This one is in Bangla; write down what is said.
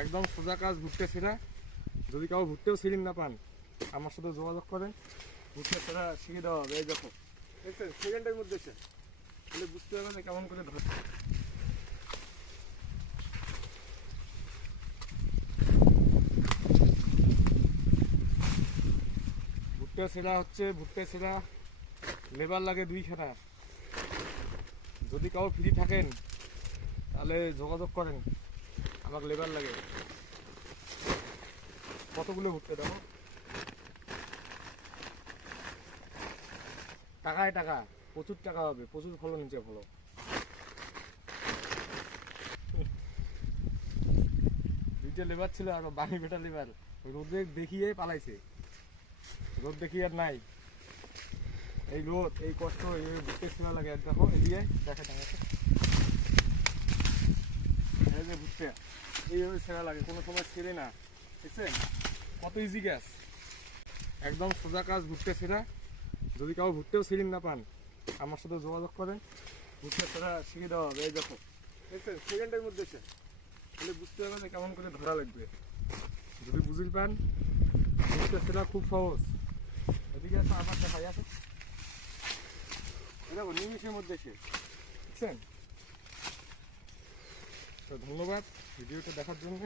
একদম সোজা কাজ, ভুট্টা ছেঁড়া। যদি কাউ ভুট্টেও ছিঁড়িন না পান, আমার সাথে যোগাযোগ করেন, ভুট্টা ছেঁড়া শিখে দেওয়া হবে। এই দেখো, দেখছেন সেকেন্ডের মধ্যে এসে তাহলে বুঝতে হবে না কেমন করে ধরতে। ভুট্টা ছেঁড়া হচ্ছে, ভুট্টা ছেঁড়া লেবার লাগে 2খানা। যদি কাউ ফ্রি থাকেন তাহলে যোগাযোগ করেন, আমার লেবার লাগে। কতগুলো ভুট্টা দেখো, টাকায় টাকা, প্রচুর টাকা হবে, প্রচুর ফলন নিচে ফলো। দুইটা লেবার ছিল আর বাড়ি বেটা লেবার, রোদে দেখিয়ে পালাইছে। রোদ দেখিয়ে আর নাই, এই রোদ এই কষ্ট, এই ভুট্টে ছেঁড়া লাগে। আর দেখো এদিকে দেখা টাঙাচ্ছে, এই যে ভুট্টা এইভাবে ছেঁড়া লাগে, কোনো সময় ছেড়ে না। দেখছেন কত ইজি গ্যাস, একদম সোজা কাজ, ভুট্টা ছেঁড়া। যদি কাউ ভুট্টেও ছিঁড়িন না পান, আমার সাথে যোগাযোগ করেন, ভুট্টা ছেঁড়া শিখে দেওয়া হবে। এই দেখো, দেখছেন সেকেন্ডের মধ্যে এসে তাহলে বুঝতে হবে না কেমন করে ধরা লাগবে। যদি বুঝিল পান, ভুট্টা ছেঁড়া খুব সহজ। এদিকে আছে আমার দেখাই আছে, দেখো নিমিষের মধ্যে এসে, বুঝছেন। তো ধন্যবাদ ভিডিওটা দেখার জন্য।